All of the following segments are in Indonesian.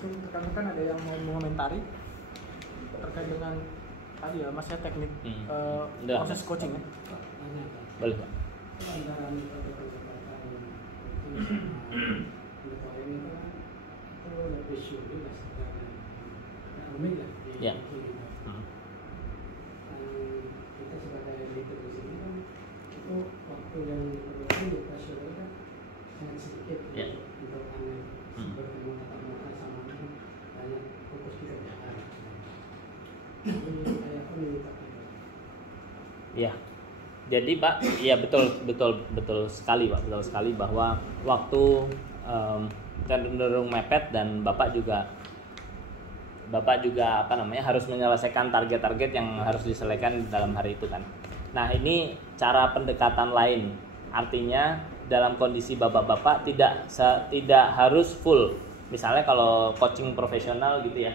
Mungkin rekan-rekan ada yang mau mengomentari terkait dengan tadi ya masnya teknik proses coaching ya? Boleh Pak. Ya. Kita sebagai leader di sini kan itu waktu yang diperlukan di operasional kan sangat sedikit untuk kami bertemu tatap muka sama kami banyak fokus di kerjaan. Ini saya pun minta Ya. Jadi Pak, iya betul sekali Pak, betul sekali bahwa waktu cenderung mepet dan Bapak juga harus menyelesaikan target-target yang harus diselesaikan dalam hari itu kan. Nah ini cara pendekatan lain, artinya dalam kondisi bapak-bapak tidak harus full. Misalnya kalau coaching profesional gitu ya,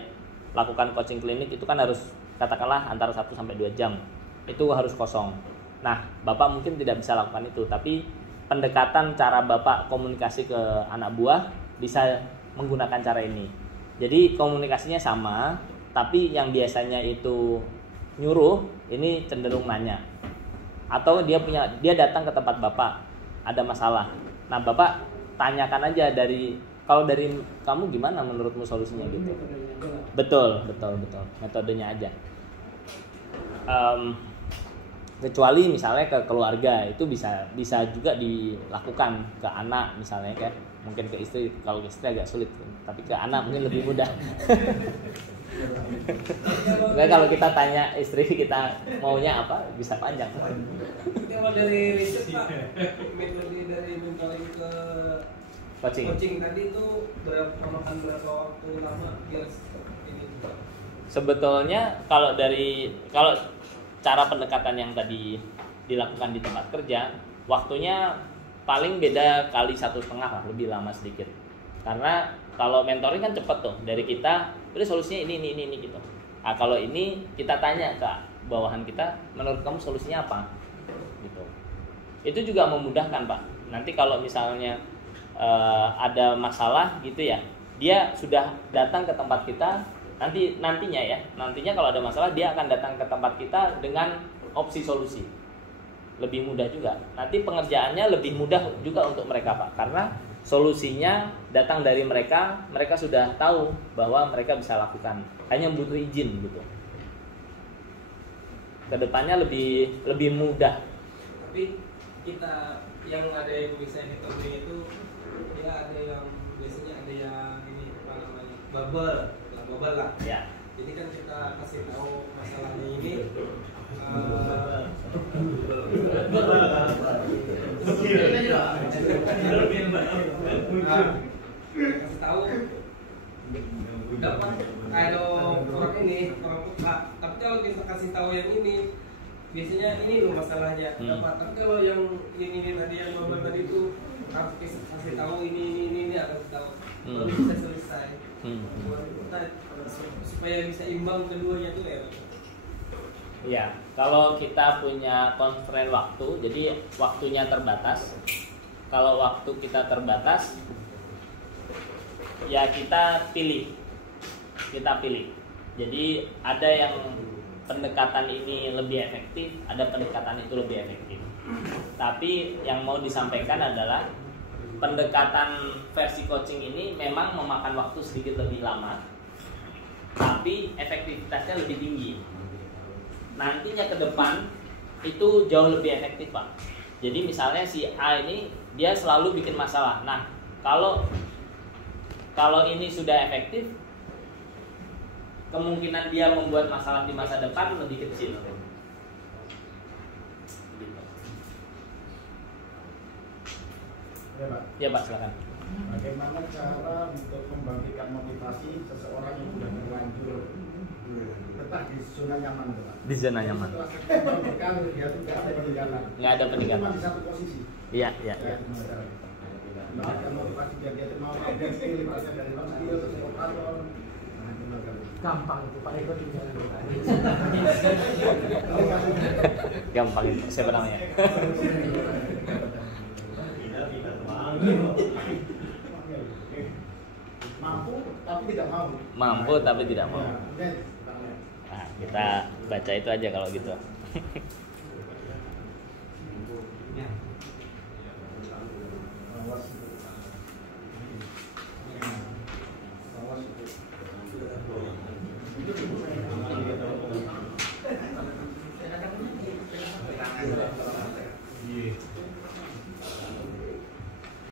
lakukan coaching klinik itu kan harus katakanlah antara 1 sampai 2 jam, itu harus kosong. Nah bapak mungkin tidak bisa lakukan itu, tapi pendekatan cara bapak komunikasi ke anak buah bisa menggunakan cara ini. Jadi komunikasinya sama, tapi yang biasanya itu nyuruh ini cenderung nanya. Atau dia datang ke tempat Bapak, ada masalah. Nah, Bapak tanyakan aja kalau dari kamu gimana menurutmu solusinya gitu. Betul. Metodenya aja. Kecuali misalnya ke keluarga itu bisa juga dilakukan ke anak misalnya kan. Mungkin ke istri, kalau ke istri agak sulit, tapi ke anak mungkin lebih mudah. Nah, kalau kita tanya istri kita maunya apa, bisa panjang. Kalau dari riset Pak, metode dari mentoring ke coaching tadi itu memakan berapa waktu lama biar ini? Sebetulnya kalau cara pendekatan yang tadi dilakukan di tempat kerja, waktunya paling beda kali 1,5 lah, lebih lama sedikit. Karena kalau mentoring kan cepet tuh, dari kita udah solusinya ini gitu. Nah, kalau ini kita tanya ke bawahan kita, menurut kamu solusinya apa? Gitu. Itu juga memudahkan Pak. Nanti kalau misalnya ada masalah gitu ya, dia sudah datang ke tempat kita. Nantinya kalau ada masalah dia akan datang ke tempat kita dengan opsi solusi. Lebih mudah juga. Nanti pengerjaannya lebih mudah juga untuk mereka Pak, karena solusinya datang dari mereka sudah tahu bahwa mereka bisa lakukan, hanya butuh izin gitu. Kedepannya lebih mudah. Tapi kita yang ada yang bisa ditemuin itu ya ada yang biasanya ada yang ini apa namanya bubble lah. Ya. Jadi kan kita kasih tahu masalahnya ini. Kasih tahu dapat ada orang peka. Tapi kalau kita kasih tahu yang ini biasanya ini loh masalahnya dapat. Tapi kalau yang ini tadi yang nomor tadi itu harus kasih tahu ini harus tahu baru bisa selesai. Supaya bisa imbang keduanya tuh ya. Ya, kalau kita punya constraint waktu, jadi waktunya terbatas. Kalau waktu kita terbatas, ya kita pilih. Jadi ada yang pendekatan ini lebih efektif, ada pendekatan itu lebih efektif. Tapi yang mau disampaikan adalah pendekatan versi coaching ini memang memakan waktu sedikit lebih lama, tapi efektivitasnya lebih tinggi. Nantinya ke depan itu jauh lebih efektif Pak. Jadi misalnya si A ini dia selalu bikin masalah. Nah, kalau ini sudah efektif, kemungkinan dia membuat masalah di masa depan lebih kecil. Ya Pak, silakan. Bagaimana cara untuk membangkitkan motivasi seseorang yang sudah terlanjur betah di zona nyaman, Pak? Di zona nyaman. Kalau dia tidak ada peninggalan. Nggak ada peninggalan. Cuma di satu posisi. Iya. Membangkitkan motivasi biar dia mau upgrade skill, libatnya dari non skill ke operator. Gampang itu Pak Eko tinggal. Gampang itu, siapa namanya? Mampu tapi tapi tidak mau. Mampu tapi tidak mau. Ya, Nah, kita baca itu aja kalau gitu.